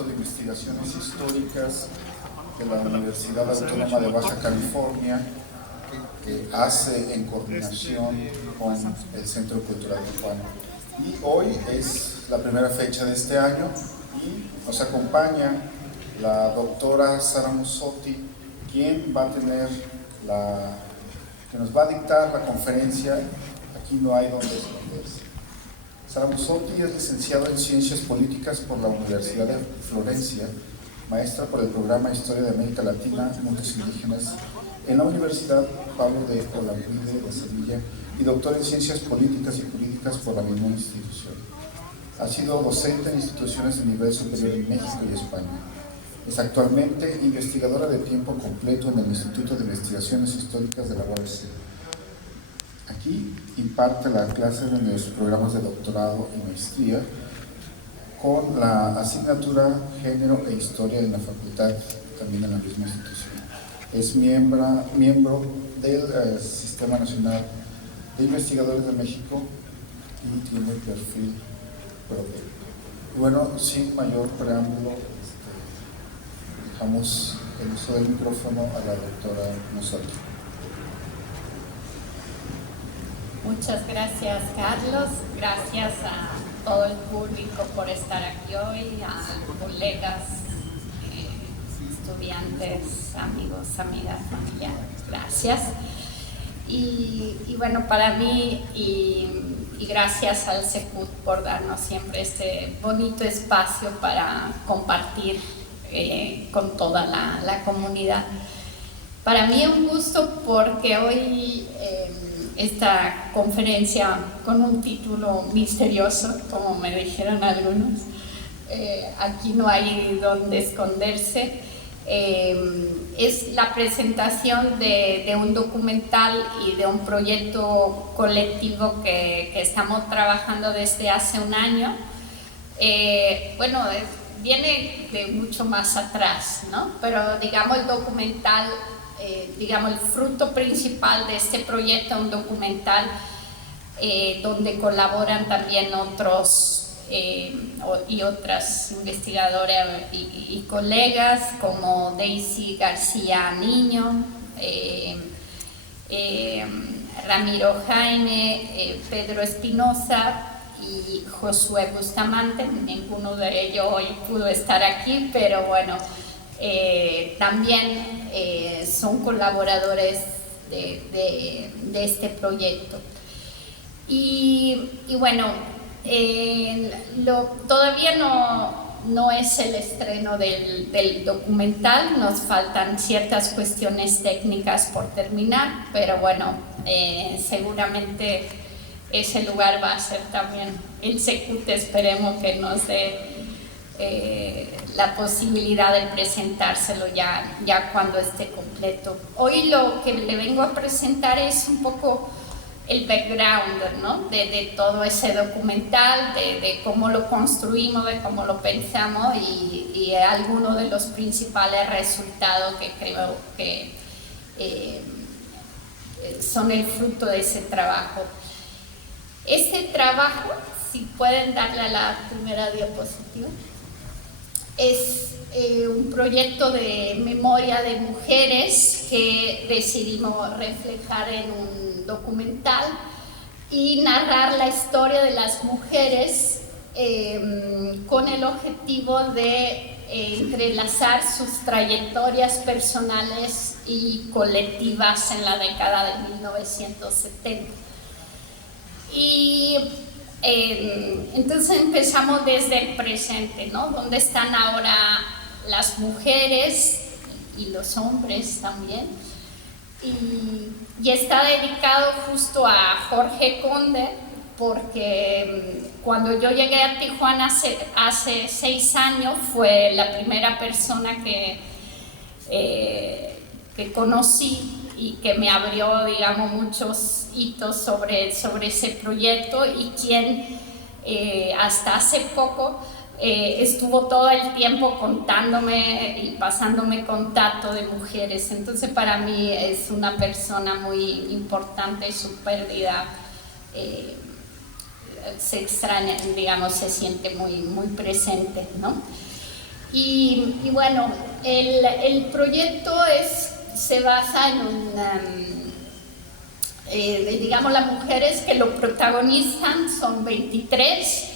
Instituto de Investigaciones Históricas de la Universidad Autónoma de Baja California, que hace en coordinación con el Centro Cultural Tijuana. Y hoy es la primera fecha de este año y nos acompaña la doctora Sara Musotti, quien va a tener que nos va a dictar la conferencia Aquí no hay donde esconderse. Sara Musotti es licenciado en Ciencias Políticas por la Universidad de Florencia, maestra por el programa Historia de América Latina, Mundos Indígenas en la Universidad Pablo de Olavide de Sevilla y doctora en Ciencias Políticas y Jurídicas por la misma institución. Ha sido docente en instituciones de nivel superior en México y España. Es actualmente investigadora de tiempo completo en el Instituto de Investigaciones Históricas de la UABC. Aquí imparte la clase en los programas de doctorado y maestría con la asignatura Género e Historia en la facultad, también en la misma institución. Es miembro del Sistema Nacional de Investigadores de México y tiene perfil propio. Bueno, sin mayor preámbulo, dejamos el uso del micrófono a la doctora Musotti. Muchas gracias, Carlos. Gracias a todo el público por estar aquí hoy, a colegas, estudiantes, amigos, amigas, familiares. Gracias. Y bueno, para mí, y gracias al CECUT por darnos siempre este bonito espacio para compartir con toda la comunidad. Para mí es un gusto porque hoy esta conferencia con un título misterioso, como me dijeron algunos, aquí no hay donde esconderse, es la presentación de un documental y de un proyecto colectivo que estamos trabajando desde hace un año. Bueno, viene de mucho más atrás, ¿no? Pero digamos el documental, digamos el fruto principal de este proyecto, un documental donde colaboran también otros y otras investigadoras y colegas como Daisy García Niño, Ramiro Jaime, Pedro Espinosa y Josué Bustamante. Ninguno de ellos hoy pudo estar aquí, pero bueno, también son colaboradores de este proyecto. Y bueno, todavía no es el estreno del documental, nos faltan ciertas cuestiones técnicas por terminar, pero bueno, seguramente ese lugar va a ser también el CECUT. Esperemos que nos dé la posibilidad de presentárselo ya cuando esté completo. Hoy lo que le vengo a presentar es un poco el background, ¿no? de todo ese documental, de cómo lo construimos, de cómo lo pensamos y algunos de los principales resultados que creo que son el fruto de ese trabajo. Este trabajo, si pueden darle a la primera diapositiva, es un proyecto de memoria de mujeres que decidimos reflejar en un documental y narrar la historia de las mujeres con el objetivo de entrelazar sus trayectorias personales y colectivas en la década de 1970. Y entonces empezamos desde el presente, ¿no? ¿Dónde están ahora las mujeres y los hombres también? Y está dedicado justo a Jorge Conde, porque cuando yo llegué a Tijuana hace 6 años fue la primera persona que conocí y que me abrió, digamos, muchos hitos sobre ese proyecto y quien hasta hace poco estuvo todo el tiempo contándome y pasándome contacto de mujeres. Entonces para mí es una persona muy importante y su pérdida se extraña, digamos, se siente muy, muy presente, ¿no? Y bueno, el proyecto se basa en digamos, las mujeres que lo protagonizan son 23,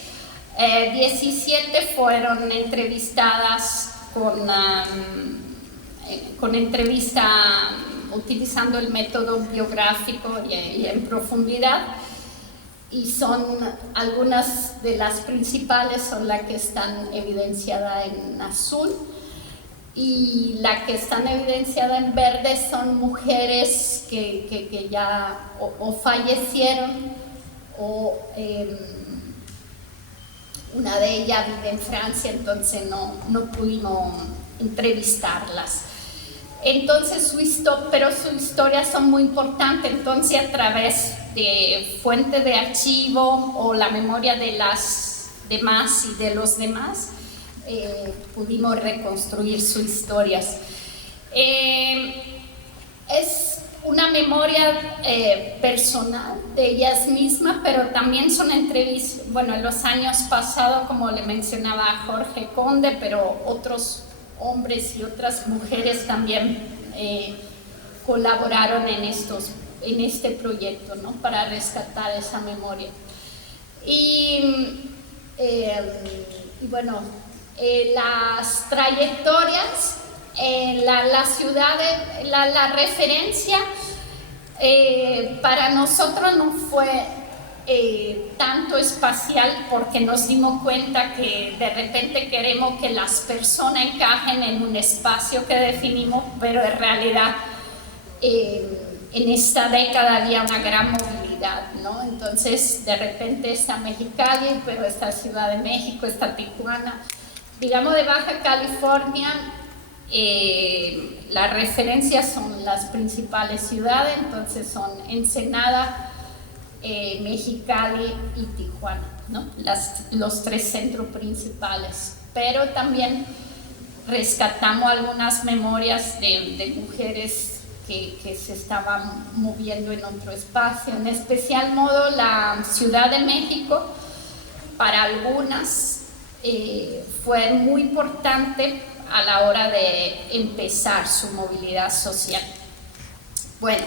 17 fueron entrevistadas con entrevista utilizando el método biográfico y en profundidad, y son algunas de las principales son las que están evidenciadas en azul, y las que están evidenciadas en verde son mujeres que ya o fallecieron o una de ellas vive en Francia, entonces no pudimos entrevistarlas. Entonces pero sus historias son muy importantes, entonces a través de fuentes de archivo o la memoria de las demás y de los demás, pudimos reconstruir sus historias. Es una memoria personal de ellas mismas, pero también son entrevistas, bueno, en los años pasados, como le mencionaba Jorge Conde, pero otros hombres y otras mujeres también colaboraron en este proyecto, ¿no? Para rescatar esa memoria. Y bueno, las trayectorias, la ciudad, la referencia para nosotros no fue tanto espacial, porque nos dimos cuenta que de repente queremos que las personas encajen en un espacio que definimos, pero en realidad en esta década había una gran movilidad, ¿no? Entonces de repente está Mexicali, pero está Ciudad de México, está Tijuana. Digamos, de Baja California, las referencias son las principales ciudades, entonces son Ensenada, Mexicali y Tijuana, ¿no? Los tres centros principales. Pero también rescatamos algunas memorias de mujeres que se estaban moviendo en otro espacio, en especial modo la Ciudad de México. Para algunas fue muy importante a la hora de empezar su movilidad social. Bueno,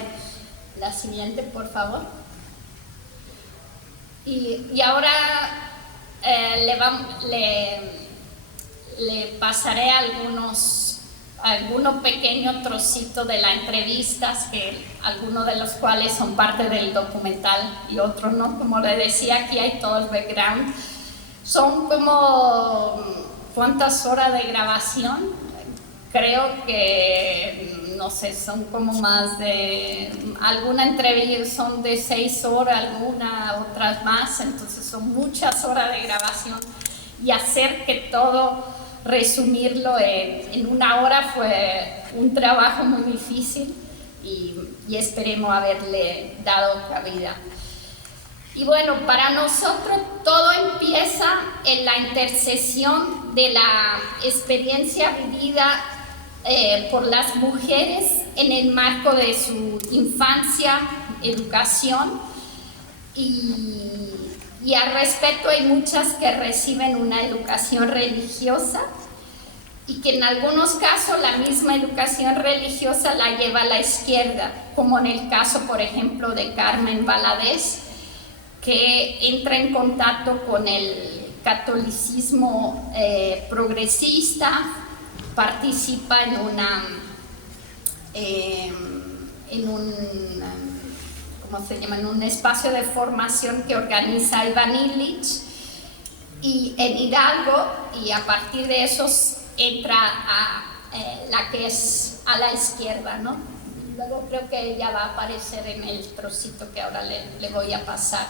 la siguiente, por favor. Y ahora le pasaré algunos pequeños trocitos de las entrevistas, algunos de los cuales son parte del documental y otros no. Como le decía, aquí hay todo el background. Son como, ¿cuántas horas de grabación? Creo que, no sé, son como más de, alguna entrevista son de 6 horas, otras más, entonces son muchas horas de grabación, y hacer que todo, resumirlo en una hora fue un trabajo muy difícil, y esperemos haberle dado cabida. Y bueno, para nosotros todo empieza en la intersección de la experiencia vivida por las mujeres en el marco de su infancia, educación, y al respecto hay muchas que reciben una educación religiosa y que en algunos casos la misma educación religiosa la lleva a la izquierda, como en el caso, por ejemplo, de Carmen Valadez, que entra en contacto con el catolicismo progresista, participa en un espacio de formación que organiza Iván Illich y en Hidalgo, y a partir de eso entra a la que es a la izquierda, ¿no? Luego creo que ella va a aparecer en el trocito que ahora le voy a pasar.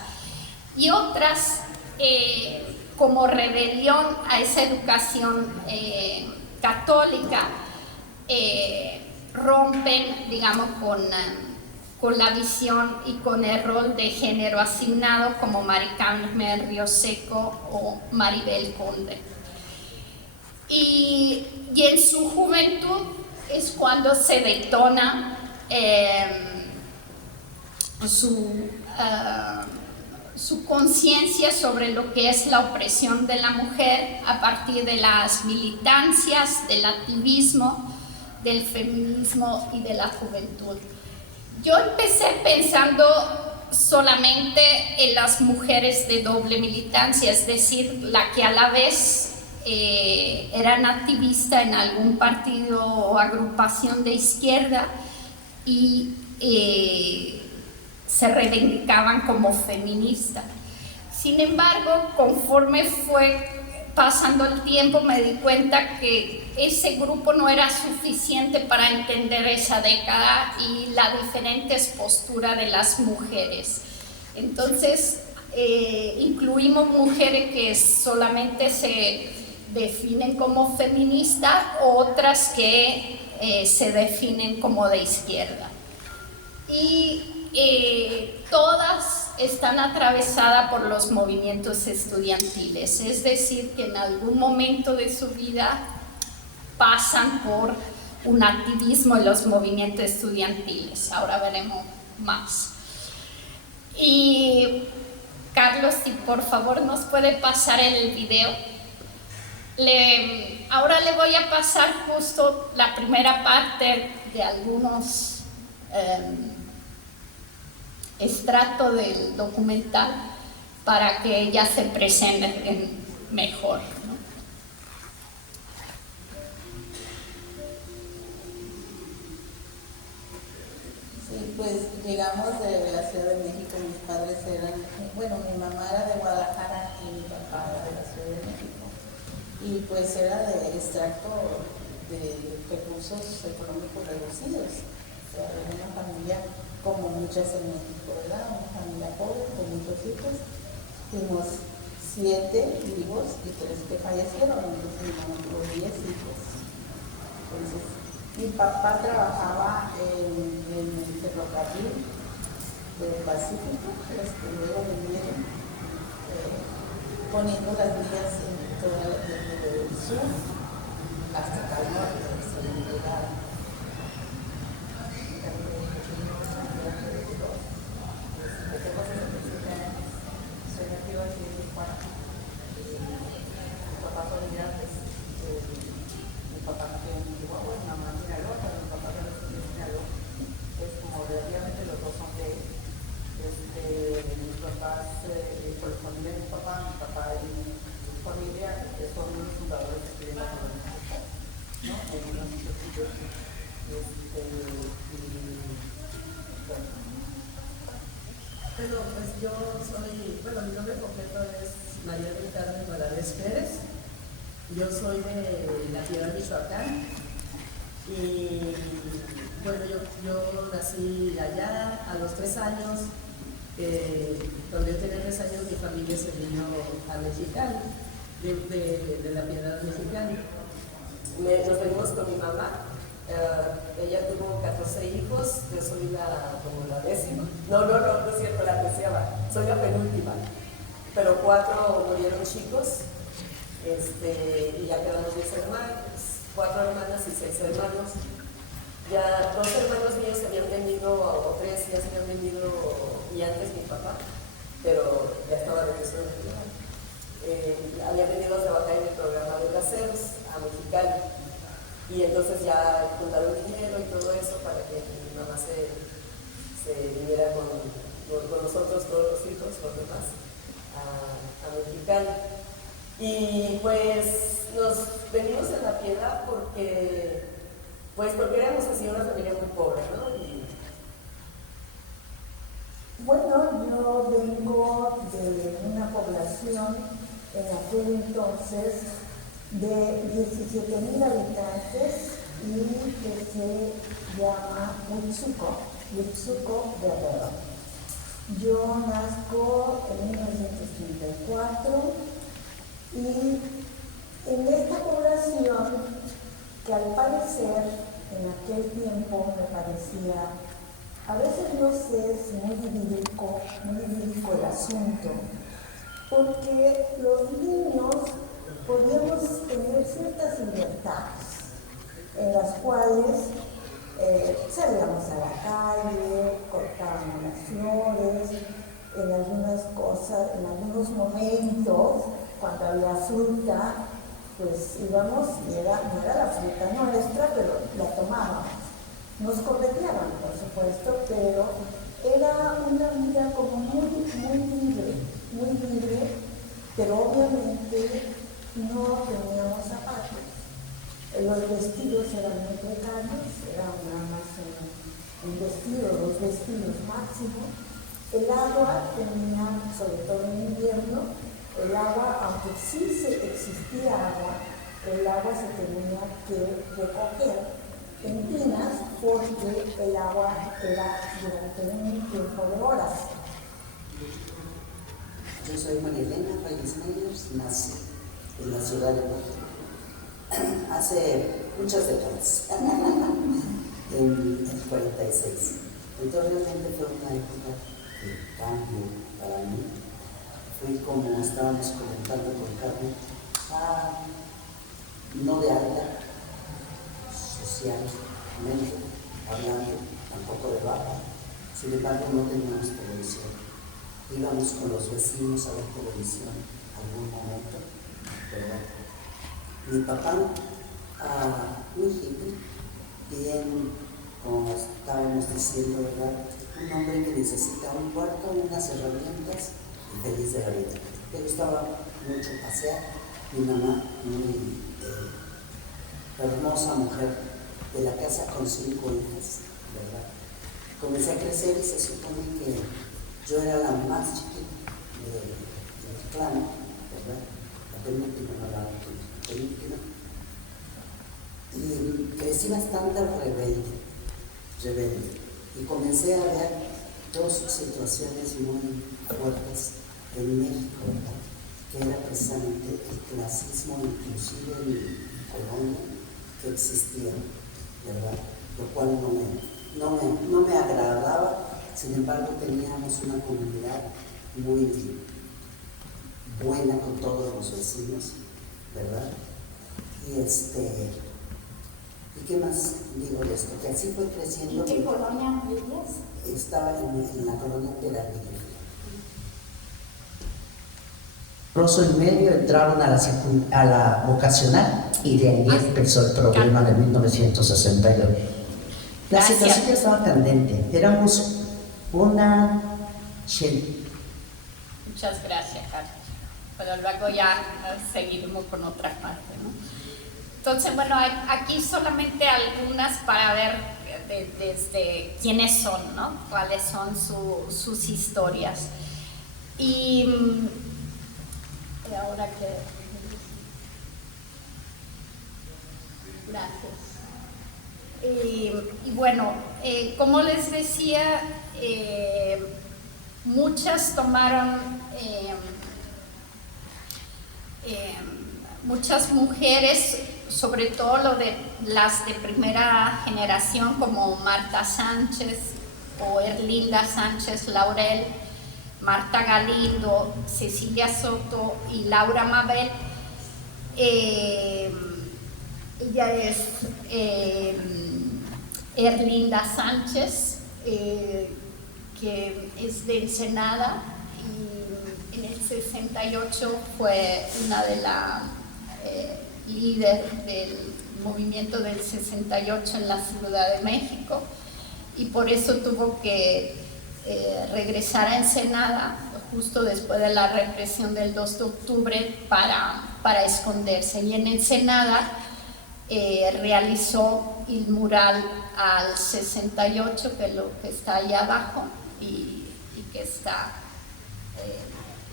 Y otras, como rebelión a esa educación católica, rompen, digamos, con la visión y con el rol de género asignado, como Mari Carmen Rioseco o Maribel Conde. Y en su juventud es cuando se detona su conciencia sobre lo que es la opresión de la mujer a partir de las militancias, del activismo, del feminismo y de la juventud. Yo empecé pensando solamente en las mujeres de doble militancia, es decir, la que a la vez eran activistas en algún partido o agrupación de izquierda y se reivindicaban como feministas. Sin embargo, conforme fue pasando el tiempo, me di cuenta que ese grupo no era suficiente para entender esa década y la diferentes posturas de las mujeres. Entonces, incluimos mujeres que solamente se definen como feministas, otras que se definen como de izquierda. Y todas están atravesadas por los movimientos estudiantiles, es decir, que en algún momento de su vida pasan por un activismo en los movimientos estudiantiles. Ahora veremos más. Y Carlos, si por favor nos puede pasar el video. Ahora le voy a pasar justo la primera parte de algunos extracto del documental para que ella se presente mejor, ¿no? Sí, pues llegamos de la Ciudad de México, mis padres eran, bueno, mi mamá era de Guadalajara y mi papá era de la Ciudad de México, y pues era de extracto de recursos económicos reducidos, o sea, de una familia como muchas en México, ¿verdad? Una familia pobre con muchos hijos. Tuvimos 7 vivos y 3 que fallecieron, entonces mi mamá tuvo 10 hijos. Entonces, mi papá trabajaba en el ferrocarril del Pacífico, luego vinieron poniendo las vías en toda la tierra del sur hasta acá al norte, hasta la llegada. Soy nativa aquí en Tijuana. Mi papá fue migrante. Mi papá nació en Chihuahua, mi mamá en Sinaloa, pero mi papá también nació en Sinaloa. Es como relativamente los dos son de mis papás, por la familia de mi papá y mi familia son los fundadores de Estudiantes Colonialistas, ¿no? En unos institutos. Bueno, pues yo soy, mi nombre completo es María del Carmen Valadez Pérez. Yo soy de La Piedad, Michoacán. Y bueno, yo nací allá a los 3 años. Cuando yo tenía 3 años, mi familia se vino a Mexicali, de La Piedad, Mexicali. Nos venimos con mi mamá. Ella tuvo 14 hijos, yo soy como la 10ª. No es cierto, la 13ª, soy la penúltima. Pero 4 murieron chicos, y ya quedamos 10 hermanos, 4 hermanas y 6 hermanos. Ya 2 hermanos míos se habían venido, o 3 ya se habían venido, y antes mi papá, pero ya estaba de regreso en el había venido a trabajar en el programa de gaseros a Mexicali. Y entonces ya juntaron dinero y todo eso para que mi mamá se viniera con nosotros, todos los hijos, los demás, a Mexicali. Y pues nos venimos en La Piedad porque éramos así una familia muy pobre, ¿no? Bueno, yo vengo de una población en aquel entonces de 17,000 habitantes y que se llama Huitzuco Guerrero. Yo nazco en 1934 y en esta población, que al parecer en aquel tiempo me parecía, a veces no sé si muy idílico el asunto, porque los niños podíamos tener ciertas libertades en las cuales salíamos a la calle, cortábamos las flores, en algunas cosas, en algunos momentos, cuando había fruta, pues íbamos y no era la fruta nuestra, pero la tomábamos. Nos correteaban, por supuesto, pero era una vida como muy libre, pero obviamente no teníamos zapatos. Los vestidos eran muy precarios, era nada más un vestido, 2 vestidos máximo. El agua tenía, sobre todo en invierno, el agua, aunque sí existía agua, el agua se tenía que recoger en tinas porque el agua era durante un tiempo de horas. Yo soy María Elena Reyes Meyers, nací en la Ciudad de México hace muchas décadas, en el 46. Entonces realmente fue una época de cambio para mí. Fui, como estábamos comentando con Carmen, no de alta socialmente hablando, tampoco de baja. Sin embargo, no teníamos televisión. Íbamos con los vecinos a ver televisión en algún momento, ¿verdad? Mi papá, muy hippie, bien, como estábamos diciendo, ¿verdad? Un hombre que necesita un cuarto, unas herramientas y feliz de la vida. Le gustaba mucho pasear. Mi mamá, muy hermosa mujer de la casa con 5 hijas, ¿verdad? Comencé a crecer y se supone que yo era la más chiquita del clan, ¿verdad? La penúltima, no la penúltima. Y crecí bastante rebelde. Y comencé a ver 2 situaciones muy fuertes en México, ¿verdad? Que era precisamente el clasismo, inclusive en mi colonia, que existía, ¿verdad? Lo cual no me agradaba. Sin embargo, teníamos una comunidad muy buena con todos los vecinos, ¿verdad? ¿Y qué más digo de esto? Que así fue creciendo. ¿En qué colonia vivías? Estaba en la colonia de la Villa. En medio entraron a la vocacional y de ahí empezó el problema de 1962. La situación ya estaba candente. Éramos una... Muchas gracias, Carlos. Pero luego ya seguiremos con otra parte, ¿no? Entonces, bueno, aquí solamente algunas para ver desde quiénes son, ¿no? Cuáles son sus historias. Y ahora que... Gracias. Y bueno, como les decía, muchas tomaron, muchas mujeres, sobre todo las de primera generación, como Marta Sánchez o Erlinda Sánchez Laurel, Marta Galindo, Cecilia Soto y Laura Mabel. Ella es Erlinda Sánchez, que es de Ensenada, y en el 68 fue una de las líder del movimiento del 68 en la Ciudad de México, y por eso tuvo que regresar a Ensenada justo después de la represión del 2 de octubre para esconderse. Y en Ensenada realizó el mural al 68, que es lo que está allá abajo, y que está,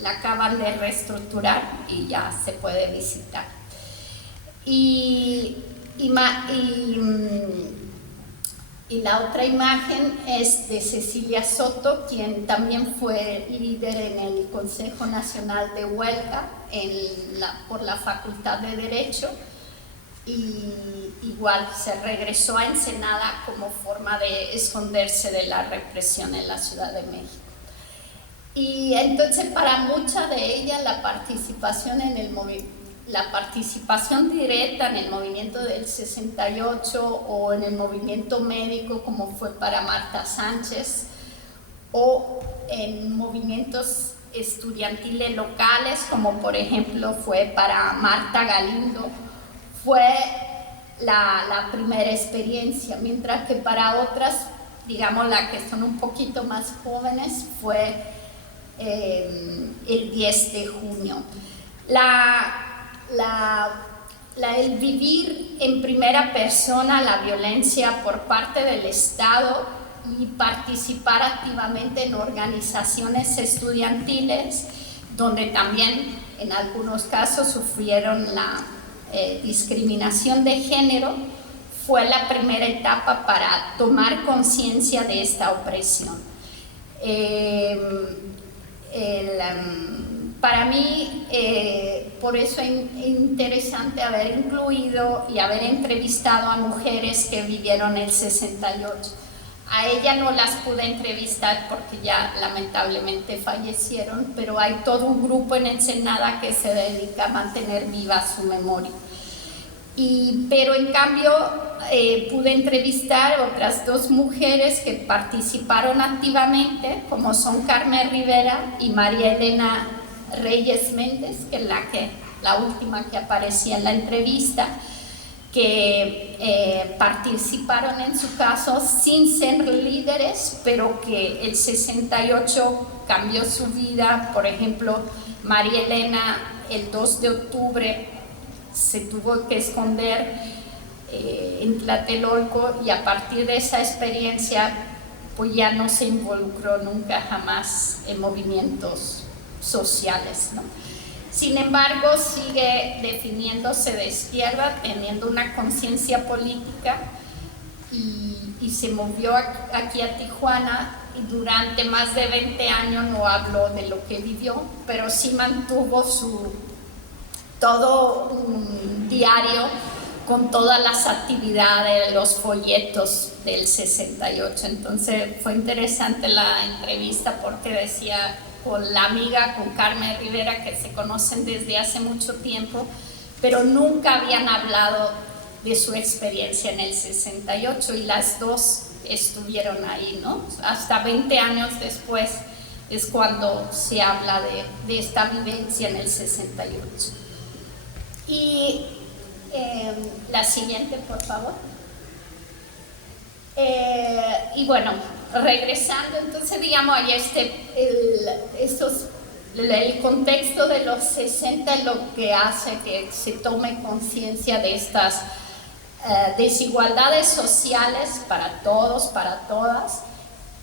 la acaban de reestructurar y ya se puede visitar. Y la otra imagen es de Cecilia Soto, quien también fue líder en el Consejo Nacional de Huelga por la Facultad de Derecho, y igual se regresó a Ensenada como forma de esconderse de la represión en la Ciudad de México. Y entonces para muchas de ellas la participación directa en el movimiento del 68 o en el movimiento médico, como fue para Marta Sánchez, o en movimientos estudiantiles locales, como por ejemplo fue para Marta Galindo, fue la primera experiencia, mientras que para otras, digamos las que son un poquito más jóvenes, fue el 10 de junio. El vivir en primera persona la violencia por parte del Estado y participar activamente en organizaciones estudiantiles, donde también en algunos casos sufrieron la discriminación de género, fue la primera etapa para tomar conciencia de esta opresión. Para mí, por eso es interesante haber incluido y haber entrevistado a mujeres que vivieron el 68. A ella no las pude entrevistar porque ya lamentablemente fallecieron, pero hay todo un grupo en Ensenada que se dedica a mantener viva su memoria. Pero en cambio pude entrevistar otras dos mujeres que participaron activamente, como son Carmen Rivera y María Elena Reyes Méndez, que es la última que aparecía en la entrevista, que participaron en su caso sin ser líderes, pero que el 68 cambió su vida. Por ejemplo, María Elena el 2 de octubre se tuvo que esconder en Tlatelolco, y a partir de esa experiencia pues ya no se involucró nunca jamás en movimientos sociales, ¿no? Sin embargo, sigue definiéndose de izquierda, teniendo una conciencia política, y se movió aquí a Tijuana, y durante más de 20 años no habló de lo que vivió, pero sí mantuvo todo un diario con todas las actividades, los folletos del 68. Entonces fue interesante la entrevista porque decía con la amiga, con Carmen Rivera, que se conocen desde hace mucho tiempo, pero nunca habían hablado de su experiencia en el 68, y las dos estuvieron ahí, ¿no? Hasta 20 años después es cuando se habla de esta vivencia en el 68. Y la siguiente, por favor. Y bueno, regresando, entonces digamos, ahí el contexto de los 60 es lo que hace que se tome conciencia de estas desigualdades sociales para todos, para todas,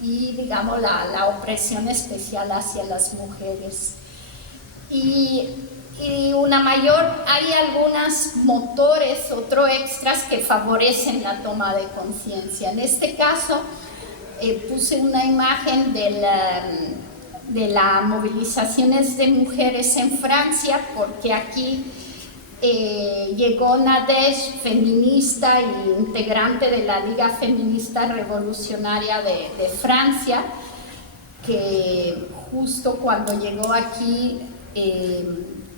y digamos la opresión especial hacia las mujeres. Y hay algunos motores, otros extras que favorecen la toma de conciencia. En este caso, puse una imagen de las movilizaciones de mujeres en Francia, porque aquí llegó Nadège, feminista e integrante de la Liga Feminista Revolucionaria de Francia, que justo cuando llegó aquí,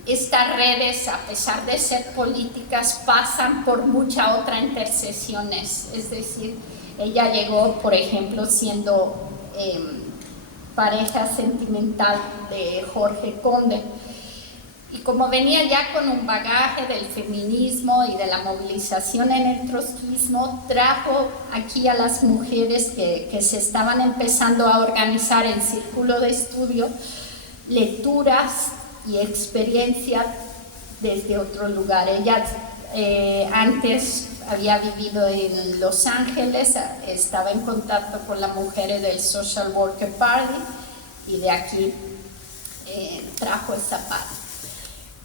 estas redes, a pesar de ser políticas, pasan por muchas otras intersecciones. Es decir, ella llegó, por ejemplo, siendo pareja sentimental de Jorge Conde, y como venía ya con un bagaje del feminismo y de la movilización en el trotskismo, trajo aquí a las mujeres que se estaban empezando a organizar en círculo de estudio, lecturas y experiencia desde otro lugar. Ella antes había vivido en Los Ángeles, estaba en contacto con las mujeres del Social Worker Party, y de aquí trajo esa parte.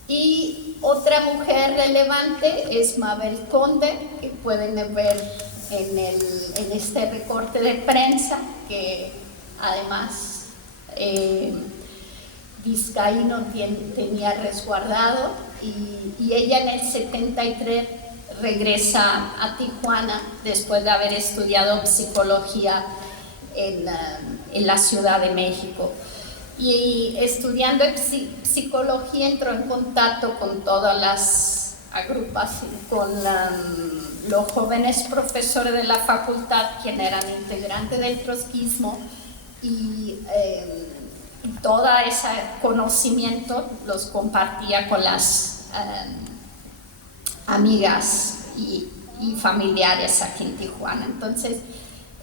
Y otra mujer relevante es Mabel Conde, que pueden ver en este recorte de prensa, que además Vizcaíno tenía resguardado, y ella en el 73 regresa a Tijuana después de haber estudiado psicología en la Ciudad de México. Y estudiando psicología entró en contacto con todas las agrupaciones, con los jóvenes profesores de la facultad, quienes eran integrantes del trotskismo, y todo ese conocimiento los compartía con las amigas y familiares aquí en Tijuana. Entonces,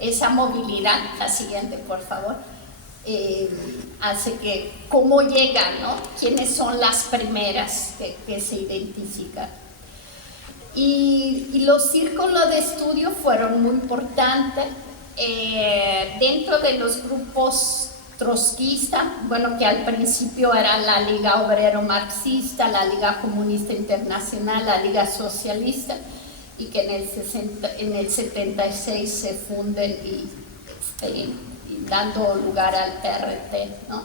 esa movilidad, la siguiente por favor, hace que cómo llegan, ¿no? ¿Quiénes son las primeras que se identifican? Y los círculos de estudio fueron muy importantes dentro de los grupos trotskistas, bueno, que al principio era la Liga Obrero Marxista, la Liga Comunista Internacional, la Liga Socialista, y que en el 76 se funden y dando lugar al PRT, ¿no?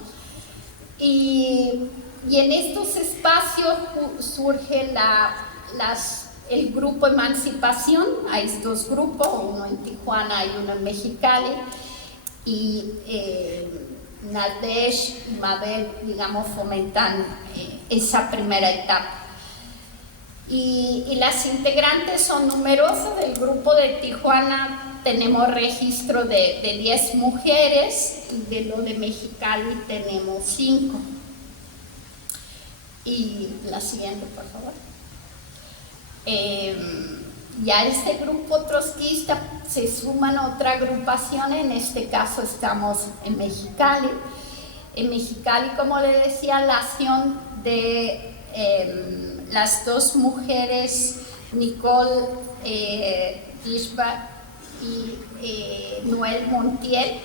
Y en estos espacios surge el grupo Emancipación. Hay dos grupos, uno en Tijuana y uno en Mexicali, y Nadesh y Mabel, digamos, fomentan esa primera etapa. Y las integrantes son numerosas. Del grupo de Tijuana tenemos registro de 10 mujeres, y de lo de Mexicali tenemos 5. Y la siguiente, por favor. Ya este grupo trotskista se suman otra agrupación, en este caso estamos en Mexicali. En Mexicali, como le decía, la acción de las dos mujeres, Nicole Ishbak y Noel Montiel,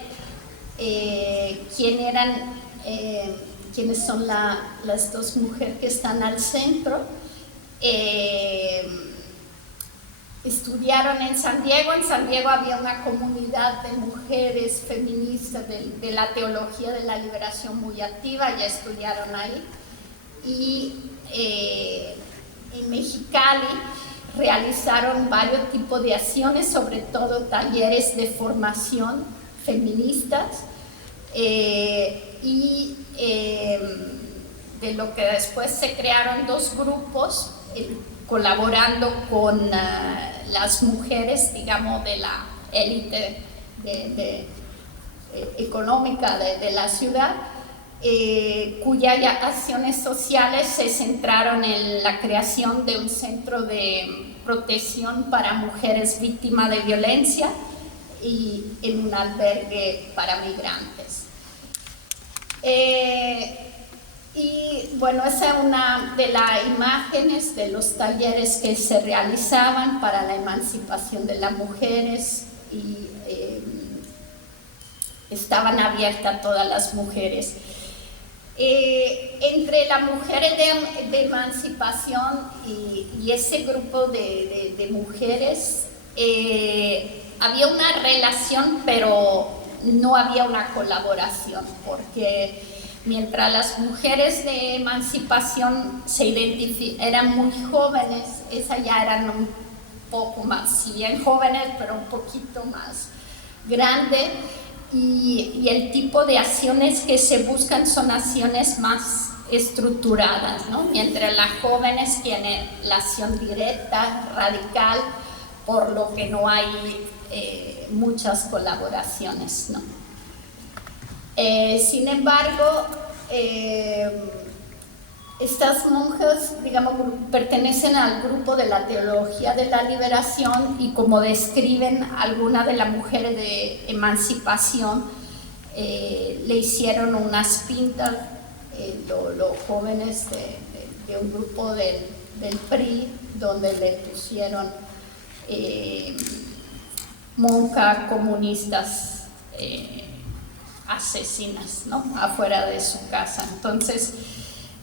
quienes son las dos mujeres que están al centro. Estudiaron en San Diego. En San Diego había una comunidad de mujeres feministas de la teología de la liberación muy activa, ya estudiaron ahí. Y en Mexicali realizaron varios tipos de acciones, sobre todo talleres de formación feministas, y de lo que después se crearon 2 grupos colaborando con las mujeres, digamos, de la élite económica de la ciudad, cuyas acciones sociales se centraron en la creación de un centro de protección para mujeres víctimas de violencia y en un albergue para migrantes. Y bueno, esa es una de las imágenes de los talleres que se realizaban para la emancipación de las mujeres, y estaban abiertas todas las mujeres. Entre las mujeres de emancipación y ese grupo de mujeres había una relación, pero no había una colaboración, porque mientras las mujeres de emancipación eran muy jóvenes, esas ya eran un poco más, si bien jóvenes, pero un poquito más grandes, y el tipo de acciones que se buscan son acciones más estructuradas, ¿no? Mientras las jóvenes tienen la acción directa, radical, por lo que no hay muchas colaboraciones, ¿no? Sin embargo, estas monjas, digamos, pertenecen al grupo de la teología de la liberación, y como describen algunas de las mujeres de emancipación, le hicieron unas pintas los jóvenes de un grupo del PRI, donde le pusieron monjas comunistas asesinas, ¿no?, afuera de su casa. Entonces,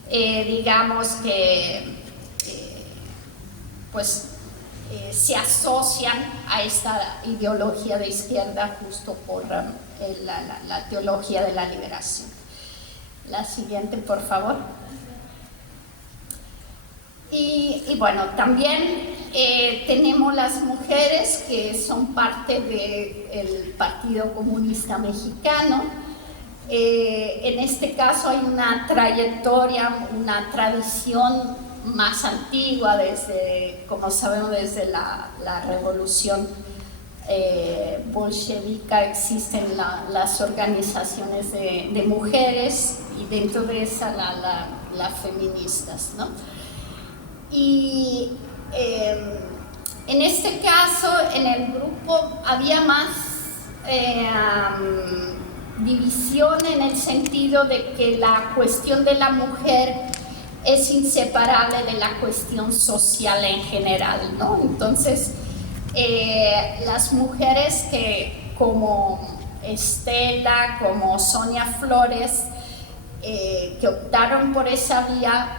digamos que se asocian a esta ideología de izquierda justo por la teología de la liberación. La siguiente, por favor. Y bueno, también tenemos las mujeres que son parte del Partido Comunista Mexicano. En este caso hay una trayectoria, una tradición más antigua, desde, como sabemos, desde la Revolución bolchevica existen las organizaciones de mujeres y dentro de esa las feministas, ¿no? Y en este caso, en el grupo había más división en el sentido de que la cuestión de la mujer es inseparable de la cuestión social en general, ¿no? Entonces, las mujeres que como Estela, como Sonia Flores, que optaron por esa vía,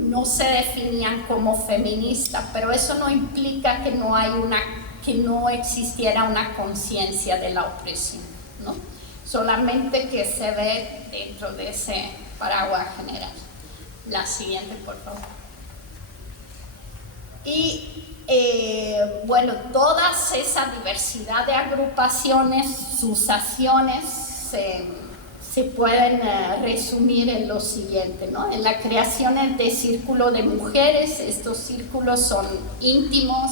no se definían como feministas, pero eso no implica que no existiera una conciencia de la opresión, ¿no? Solamente que se ve dentro de ese paraguas general. La siguiente, por favor. Y bueno, toda esa diversidad de agrupaciones, sus acciones se pueden resumir en lo siguiente, ¿no? En la creación de círculos de mujeres. Estos círculos son íntimos,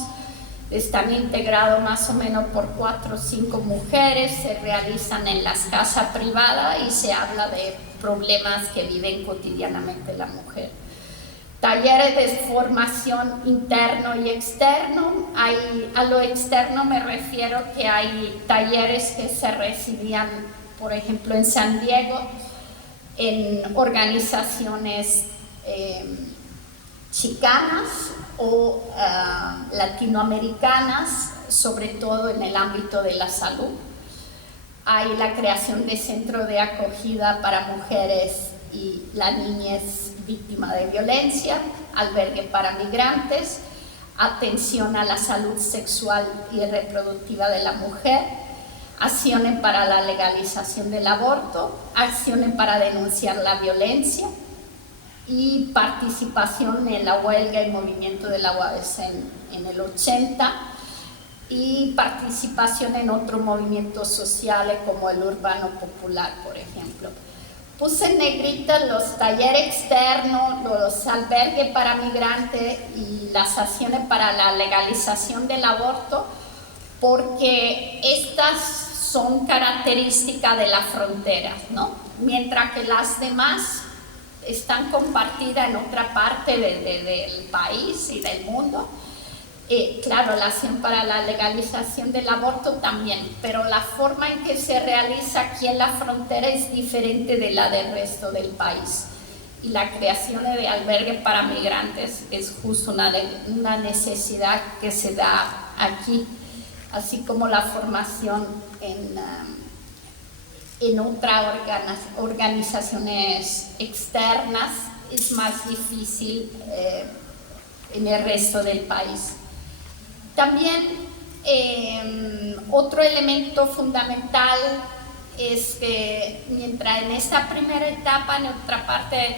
están integrados más o menos por 4 o 5 mujeres, se realizan en las casas privadas y se habla de problemas que viven cotidianamente la mujer. Talleres de formación interno y externo. A lo externo me refiero que hay talleres que se recibían, por ejemplo, en San Diego, en organizaciones chicanas o latinoamericanas, sobre todo en el ámbito de la salud. Hay la creación de centros de acogida para mujeres y la niñez víctima de violencia, albergue para migrantes, atención a la salud sexual y reproductiva de la mujer, acciones para la legalización del aborto, acciones para denunciar la violencia y participación en la huelga y movimiento de la UABC en el 80 y participación en otros movimientos sociales como el urbano popular, por ejemplo. Puse en negrita los talleres externos, los albergues para migrantes y las acciones para la legalización del aborto, porque estas son características de las fronteras, ¿no? Mientras que las demás están compartidas en otra parte del país y del mundo. Claro, la acción para la legalización del aborto también, pero la forma en que se realiza aquí en la frontera es diferente de la del resto del país. Y la creación de albergues para migrantes es justo una necesidad que se da aquí, así como la formación en otras organizaciones externas es más difícil en el resto del país. También otro elemento fundamental es que mientras en esta primera etapa, en otra parte,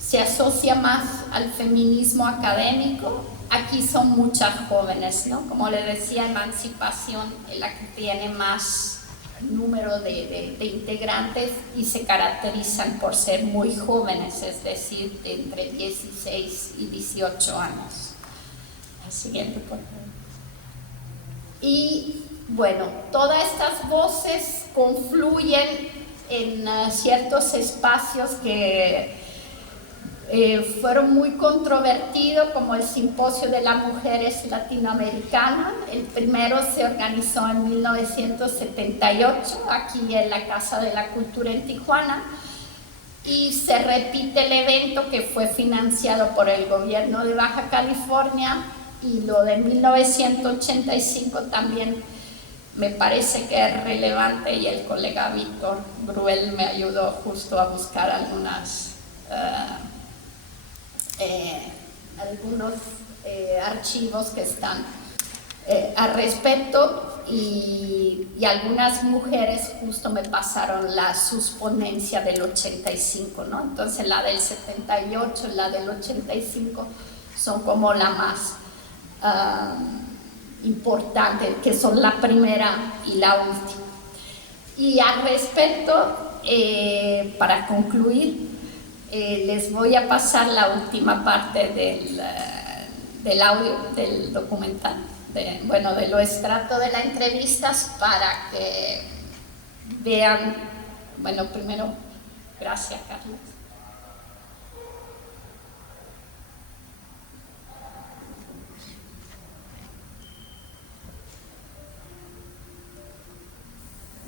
se asocia más al feminismo académico, aquí son muchas jóvenes, ¿no? Como les decía, Emancipación es la que tiene más número de integrantes y se caracterizan por ser muy jóvenes, es decir, de entre 16 y 18 años. La siguiente, por favor. Y bueno, todas estas voces confluyen en ciertos espacios que fueron muy controvertidos, como el Simposio de las Mujeres Latinoamericanas. El primero se organizó en 1978, aquí en la Casa de la Cultura en Tijuana, y se repite el evento que fue financiado por el gobierno de Baja California, y lo de 1985 también me parece que es relevante, y el colega Víctor Bruel me ayudó justo a buscar algunos archivos que están al respecto, y algunas mujeres justo me pasaron sus ponencias del 85, ¿no? Entonces la del 78 y la del 85 son como la más importante, que son la primera y la última. Y al respecto, para concluir, les voy a pasar la última parte del audio, del documental. de lo extracto de las entrevistas para que vean, bueno, primero, gracias Carlos.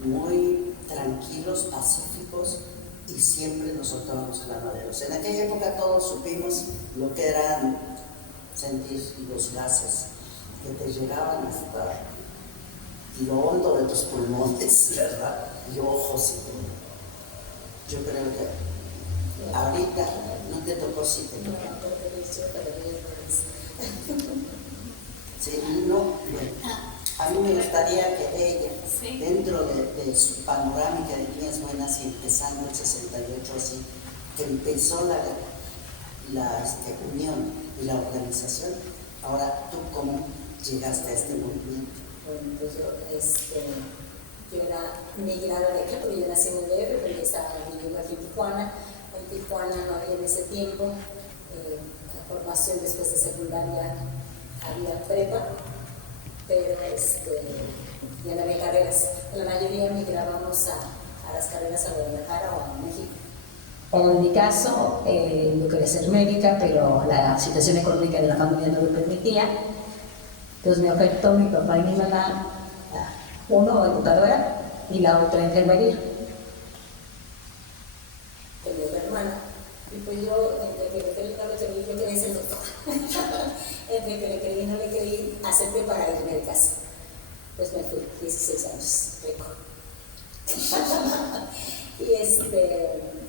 Muy tranquilos, pacíficos y siempre nosotros los granaderos. En aquella época todos supimos lo que eran sentir los gases que te llegaban hasta lo hondo de tus pulmones, ¿verdad? Y ojos y todo. Yo creo que ahorita no te tocó, sí te tocó. Sí, no, a mí me gustaría que ella, dentro de su panorámica de Niñas Buenas y empezando el 68 así, que empezó la unión y la organización, ahora tú cómo llegaste a este movimiento. Bueno, pues yo era migrada de aquí, porque yo nací en el DF, pero yo estaba viviendo aquí en Tijuana. En Tijuana no había en ese tiempo formación después de secundaria, había prepa, pero ya no había carreras. La mayoría migrábamos a las carreras a Guadalajara o a México. En mi caso, yo quería ser médica, pero la situación económica de la familia no lo permitía. Entonces me ofertó mi papá y mi mamá, uno educadora y la otra enfermería. Tenía una hermana, y pues yo, entre que le creí no le creí, yo quería ser doctora. Entre que le creí y no le creí, acepté para irme de casa. Pues me fui, 16 años, rico.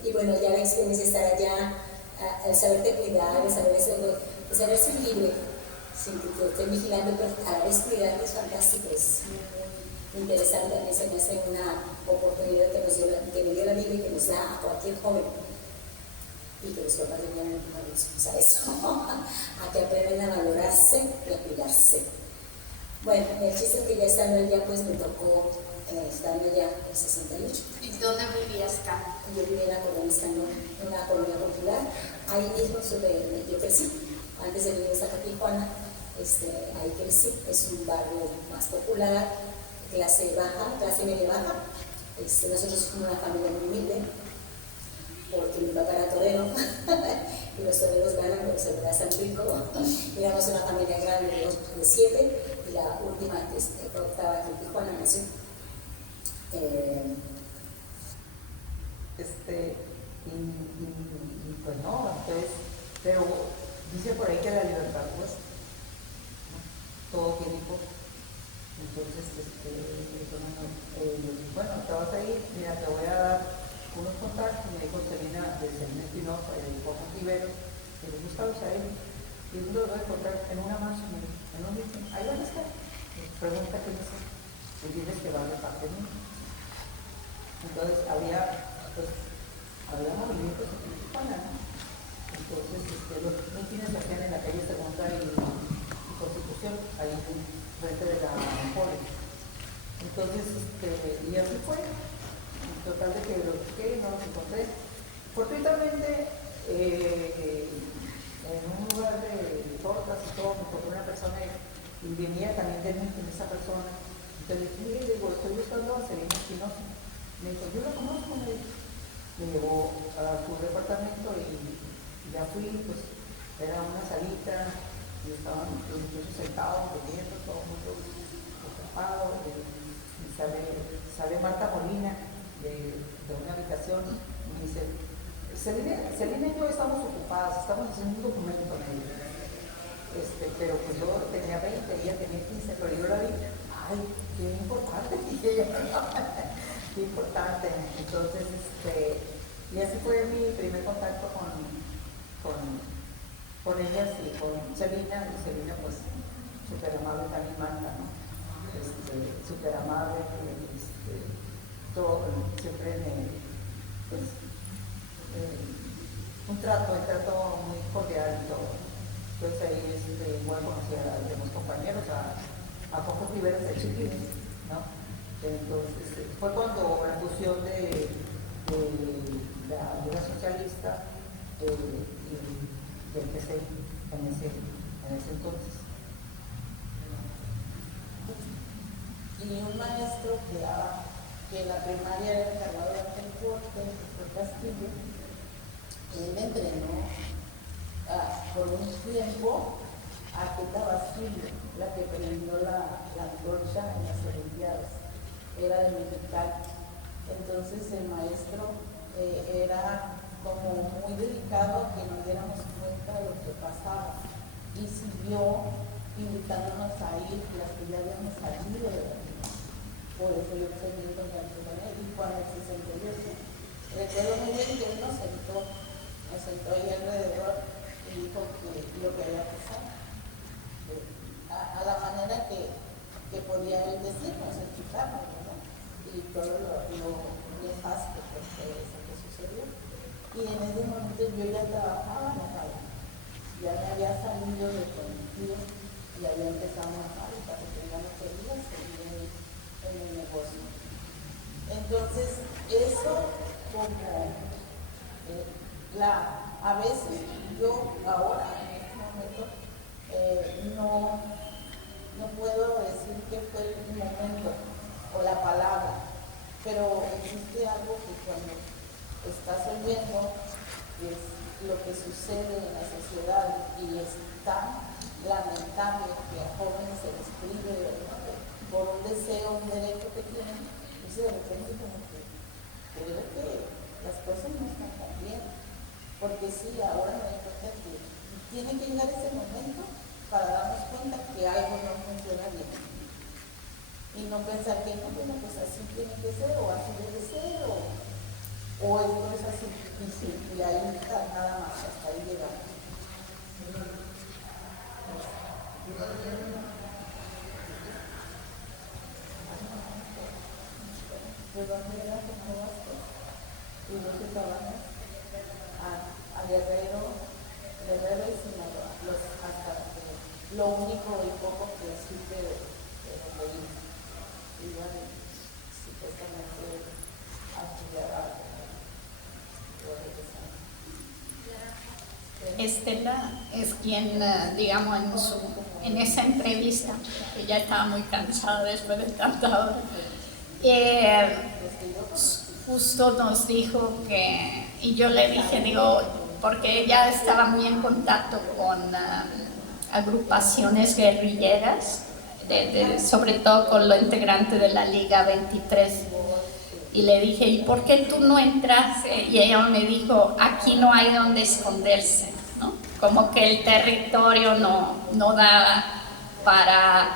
Y bueno, ya la experiencia de estar allá, el saberte cuidar, el saber ser libre, sin que te estén vigilando, pero a la vez cuidar es fantástico, es muy interesante. A mí se me hace una oportunidad que me dio la vida y que nos da a cualquier joven, y que los papás deberían a eso, a que aprendan a valorarse y a cuidarse. Bueno, el chiste es que ya estando allá, pues me tocó estando allá en el 68. ¿Y dónde vivías, Carlos? Yo vivía en la colonia Escandón, en una colonia popular. Ahí mismo yo crecí. Antes de venir a Tijuana, ahí crecí. Es un barrio más popular, clase baja, clase media baja. Nosotros somos una familia muy humilde, porque mi papá era torero y los toreros ganan porque se le tan rico. Éramos una familia grande de 7 y la última que estaba aquí en Tijuana nació. Pues no, entonces, pero dice por ahí que la libertad pues todo tiempo. Entonces, bueno, te vas a ir, mira, te voy a dar unos contactos, me dijo Selena de Selena Espinosa y de Juan Rivero, que les gusta usar él, y yo los voy a encontrar en una marcha, en un meeting, ahí van a estar, les pregunta qué dicen, y diles que va de parte de mí. Entonces había movimientos en Tijuana, ¿no? Entonces los mítines se hacían en la calle Segunda y Constitución, ahí frente de la Poli. Entonces, y así fue. En total de que los busqué y no los encontré. Fortuitamente, en un lugar de tortas y todo, me encontré una persona y venía también de mí con esa persona. Entonces le dije, estoy buscando a Selena Espinosa. Me dijo, yo la conozco, me llevó a su departamento y ya fui, pues era una salita y estaban los muchachos sentados, bebiendo, todo el mundo ocupado, y sale Marta Molina de una habitación y me dice, Selena y yo estamos ocupadas, estamos haciendo un documento con ella. Pero pues yo tenía 20, ella tenía 15, pero yo la vi, ay, qué importante, dije yo, qué importante. Entonces, y así fue mi primer contacto con ellas y con Selena, y Selena pues súper amable también Marta, ¿no? Súper amable, todo, siempre pues, un trato muy cordial y todo. Entonces ahí igual conocí a los compañeros, a Jorge Rivera de Chiquín, ¿no? Entonces fue cuando la fusión de la Liga Socialista y empecé en ese entonces. Y un maestro que en la primaria era encargado de aquel corte, el doctor Castillo, él entrenó por un tiempo a Teta Basilio, la que prendió la antorcha en las Olimpiadas, era de Mexicali. Entonces el maestro era como muy delicado que nos diéramos cuenta de lo que pasaba y siguió invitándonos a ir, las que ya habíamos salido de la vida. Por eso yo seguí en contacto con él. Y cuando el 68, recuerdo muy bien que él nos sentó ahí alrededor y dijo que lo que había pasado, a la manera que podía él decirnos, explicarnos, ¿verdad? Y todo lo nefasto que fue eso que sucedió. Y en ese momento yo ya trabajaba en la fábrica, ya me había salido de colectivo y había empezado una fábrica, porque ya no quería seguir en el negocio. Entonces, eso como a veces yo ahora, en este momento, no puedo decir que fue el momento o la palabra, pero existe algo que cuando estás oyendo es lo que sucede en la sociedad y es tan lamentable que a jóvenes se les prive, ¿no?, por un deseo, un derecho que tienen, y de repente como que creo que las cosas no están tan bien, porque sí, ahora me doy cuenta que tiene que llegar ese momento para darnos cuenta que algo no funciona bien y no pensar que no, bueno, pues así tiene que ser o así debe ser o esto es así y sí, y ahí está, nada más, hasta ahí llegamos. ¿De dónde era como Vasco? Y no se trabaja a Guerrero y Sinaloa, hasta lo único y poco que supe de donde iba. Igual, supuestamente, a estudiar algo. Estela es quien, digamos, en esa entrevista, que ya estaba muy cansada después de tanta hora, justo nos dijo que, y yo le dije, digo, porque ella estaba muy en contacto con agrupaciones guerrilleras, sobre todo con los integrantes de la Liga 23, y le dije, ¿y por qué tú no entras? Y ella me dijo, aquí no hay donde esconderse, ¿no? Como que el territorio no da para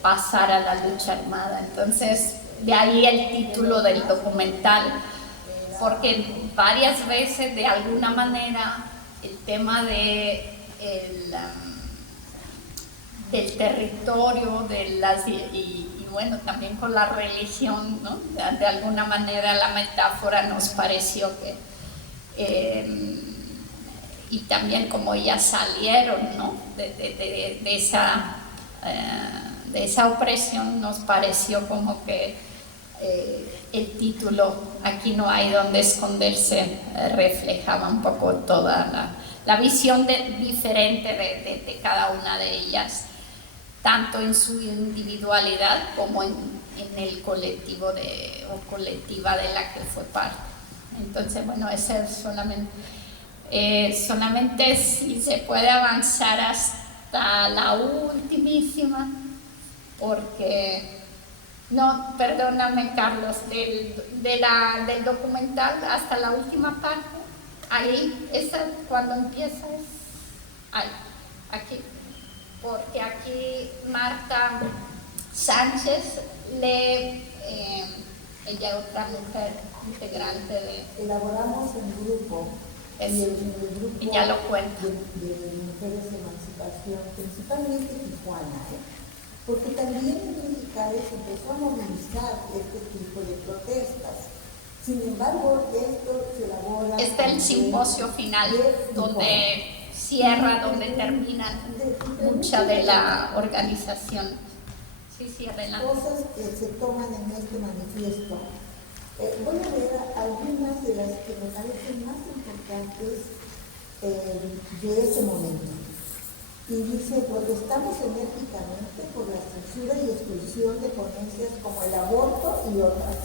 pasar a la lucha armada. Entonces, de ahí el título del documental, porque varias veces, de alguna manera, el tema del territorio, y bueno, también con la religión, ¿no? De alguna manera la metáfora nos pareció que, y también como ya salieron, ¿no?, de esa opresión, nos pareció como que el título, aquí no hay donde esconderse, reflejaba un poco toda la visión diferente de cada una de ellas, tanto en su individualidad como en el colectivo o colectiva de la que fue parte. Entonces, bueno, ese es solamente si se puede avanzar hasta la ultimísima, porque, no, perdóname Carlos, del documental hasta la última parte, ahí, esa cuando empieza es ahí, aquí. Porque aquí Marta Sánchez ella es otra mujer integrante de... Elaboramos un grupo, y en el grupo ella lo cuenta, de mujeres de emancipación, principalmente Tijuana, porque también en Mexicali se empezó a movilizar este tipo de protestas. Sin embargo, esto se elabora... Está el simposio final, donde cierra, donde termina mucha de la organización. Sí, cierra la... Cosas que se toman en este manifiesto. Voy a leer algunas de las que me parecen más importantes de ese momento. Y dice, protestamos enérgicamente por la censura y exclusión constitución de ponencias como el aborto y otras.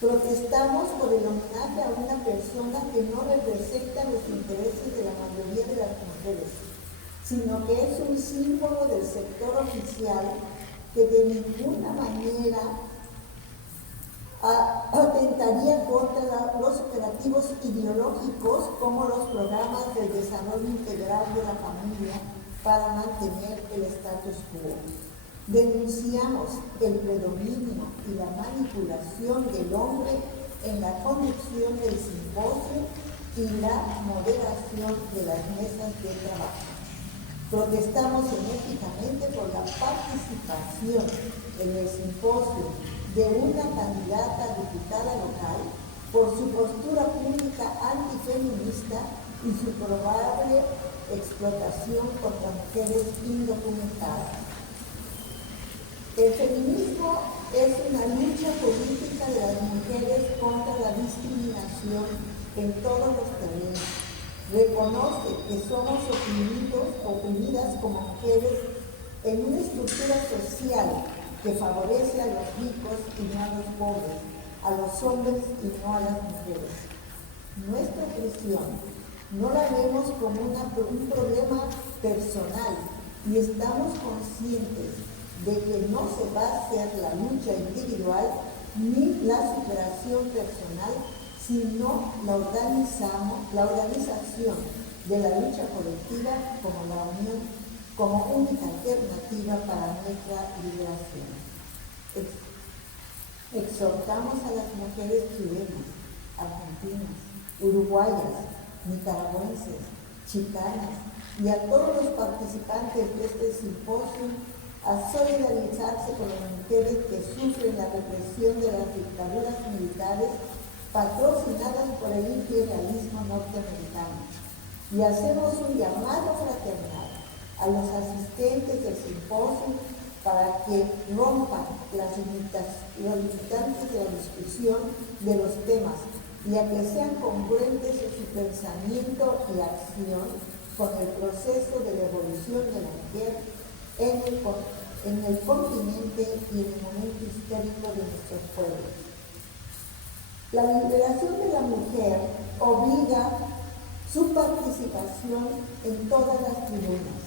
Protestamos por el homenaje a una persona que no representa los intereses de la mayoría de las mujeres, sino que es un símbolo del sector oficial que de ninguna manera atentaría contra los operativos ideológicos como los programas de desarrollo integral de la familia para mantener el status quo. Denunciamos el predominio y la manipulación del hombre en la conducción del simposio y la moderación de las mesas de trabajo. Protestamos enérgicamente por la participación en el simposio de una candidata a diputada local por su postura pública antifeminista y su probable explotación contra mujeres indocumentadas. El feminismo es una lucha política de las mujeres contra la discriminación en todos los terrenos. Reconoce que somos oprimidas como mujeres en una estructura social que favorece a los ricos y no a los pobres, a los hombres y no a las mujeres. Nuestra prisión no la vemos como un problema personal y estamos conscientes de que no se va a hacer la lucha individual ni la superación personal, sino la organización de la lucha colectiva como la unión, como única alternativa para nuestra liberación. Exhortamos a las mujeres chilenas, argentinas, uruguayas, nicaragüenses, chicanas y a todos los participantes de este simposio a solidarizarse con las mujeres que sufren la represión de las dictaduras militares patrocinadas por el imperialismo norteamericano. Y hacemos un llamado fraternal a los asistentes del simposio para que rompan las limitantes de la discusión de los temas y a que sean congruentes en su pensamiento y acción con el proceso de la evolución de la mujer en el continente y en el momento histórico de nuestros pueblos. La liberación de la mujer obliga su participación en todas las tribunas.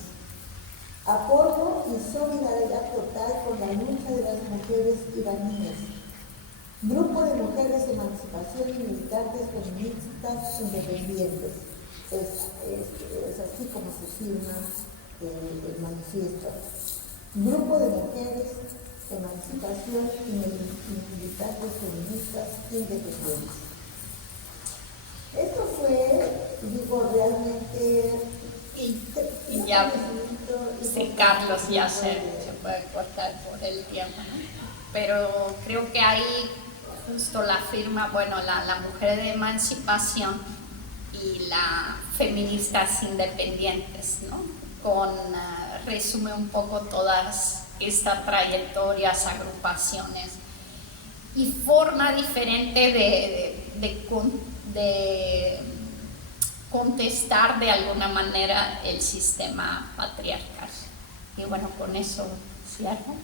Apoyo y solidaridad total con la lucha de las mujeres iraníes. Grupo de Mujeres Emancipación y Militantes Feministas Independientes. Es así como se firma el manifiesto. Grupo de Mujeres Emancipación y Militantes Feministas Independientes. Esto fue, digo, realmente... Y ya, sí, Carlos, ya se puede cortar por el tiempo, ¿no? Pero creo que ahí justo la firma, bueno, la mujer de emancipación y la feministas independientes, ¿no? Resume un poco todas estas trayectorias, agrupaciones y forma diferente de contestar de alguna manera el sistema patriarcal. Y bueno, con eso cierro.